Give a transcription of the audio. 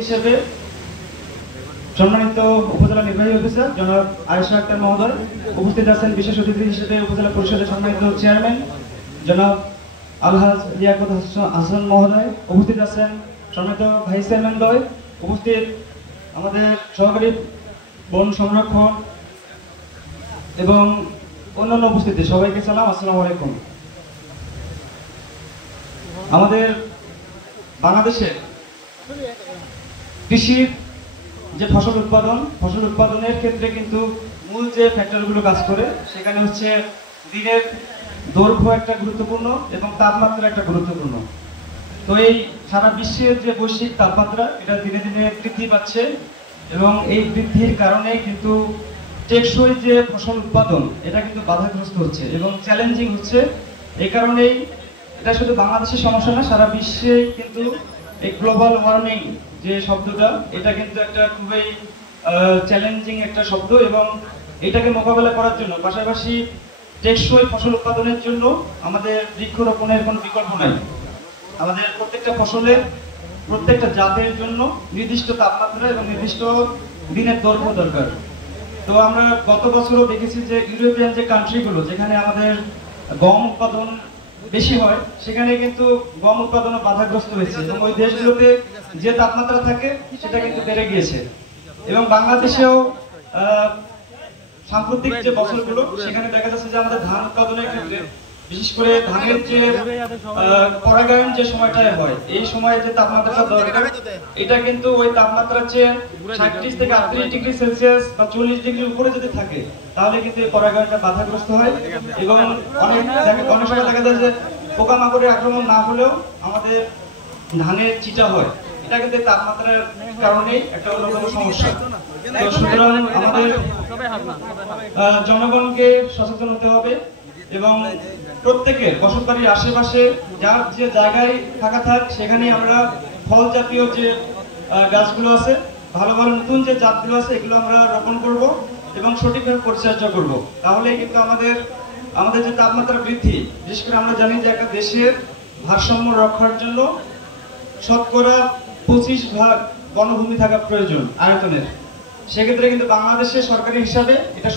হিসেবে সম্মানিত উপজেলা নির্বাহী অফিসার জনাব আয়েশা আক্তার মহোদয় উপস্থিত আছেন। বিশেষ অতিথি হিসেবে উপজেলা পরিষদের সম্মানিত চেয়ারম্যান জনাব আলহাজ লিয়াকত হাসান মহোদয় উপস্থিত আছেন। সম্মানিত ভাইস চেয়ারম্যান দ্বয় উপস্থিত, আমাদের সহকারী বন সংরক্ষণ এবং অন্যান্য উপস্থিতি সবাইকে সালাম, আসসালামু আলাইকুম। আমাদের বাংলাদেশে কৃষির যে ফসল উৎপাদনের ক্ষেত্রে কিন্তু মূল যে ফ্যাক্টরগুলো কাজ করে সেখানে হচ্ছে দিনের দৈর্ঘ্য একটা গুরুত্বপূর্ণ এবং তাপমাত্রা একটা গুরুত্বপূর্ণ। তো এই সারা বিশ্বের যে বৈশ্বিক তাপমাত্রা এটা দিনে দিনে বৃদ্ধি পাচ্ছে এবং এই বৃদ্ধির কারণে কিন্তু টেকসই যে ফসল উৎপাদন এটা কিন্তু বাধাগ্রস্ত হচ্ছে এবং চ্যালেঞ্জিং হচ্ছে। এই কারণেই এটা শুধু বাংলাদেশের সমস্যা না, সারা বিশ্বে কিন্তু এই গ্লোবাল ওয়ার্মিং যে শব্দটা এটা কিন্তু একটা খুবই চ্যালেঞ্জিং একটা শব্দ এবং এটাকে মোকাবেলা করার জন্য পাশাপাশি টেকসই ফসল উৎপাদনের জন্য আমাদের বৃক্ষরোপণের কোনো বিকল্প নাই। আমাদের প্রত্যেকটা ফসলের প্রত্যেকটা জাতের জন্য নির্দিষ্ট তাপমাত্রা এবং নির্দিষ্ট দিনের দৈর্ঘ্য দরকার। তো আমরা গত বছরও দেখেছি যে ইউরোপিয়ান যে কান্ট্রিগুলো যেখানে আমাদের গম উৎপাদন বেশি হয় সেখানে কিন্তু গম উৎপাদনও বাধাগ্রস্ত হয়েছে এবং ওই দেশগুলোতে যে তাপমাত্রা থাকে সেটা কিন্তু বেড়ে গিয়েছে। এবং বাংলাদেশেও সাম্প্রতিক যে বছরগুলো সেখানে দেখা যাচ্ছে যে আমাদের ধান উৎপাদনের ক্ষেত্রে বিশেষ করে ধানের যে পরাগায়ন যে সময়টায় হয় এই সময়ে যে তাপমাত্রাটা দরকার এটা কিন্তু ওই তাপমাত্রার চেয়ে ৩৭ থেকে ৩৮ ডিগ্রি সেলসিয়াস বা ৪০ ডিগ্রির উপরে যদি থাকে তাহলে কিন্তু এই পরাগায়নটা বাধাগ্রস্ত হয় এবং অনেক সময় দেখা যায় যে পোকামাকড়ের আক্রমণ না হলেও আমাদের ধানের চিটা হয়। এটা কিন্তু তাপমাত্রার কারণেই একটা অন্যতম সমস্যা। তো সুতরাং আমাদের জনগণকে সচেতন হতে হবে এবং প্রত্যেকের বসতবাড়ির আশেপাশে যার যে জায়গায় ফাঁকা থাক সেখানে আমরা ফল জাতীয় যে গাছগুলো আছে, ভালো ভালো নতুন যে জাতগুলো আছে এগুলো আমরা রোপণ করব এবং সঠিকভাবে পরিচর্যা করব। তাহলে কিন্তু আমাদের যে তাপমাত্রা বৃদ্ধি, বিশেষ করে আমরা জানি যে একটা দেশের ভারসাম্য রক্ষার জন্য শতকরা 25% বনভূমি থাকা প্রয়োজন আয়তনের। সেক্ষেত্রে কিন্তু বাংলাদেশের সরকারি হিসাবে এটা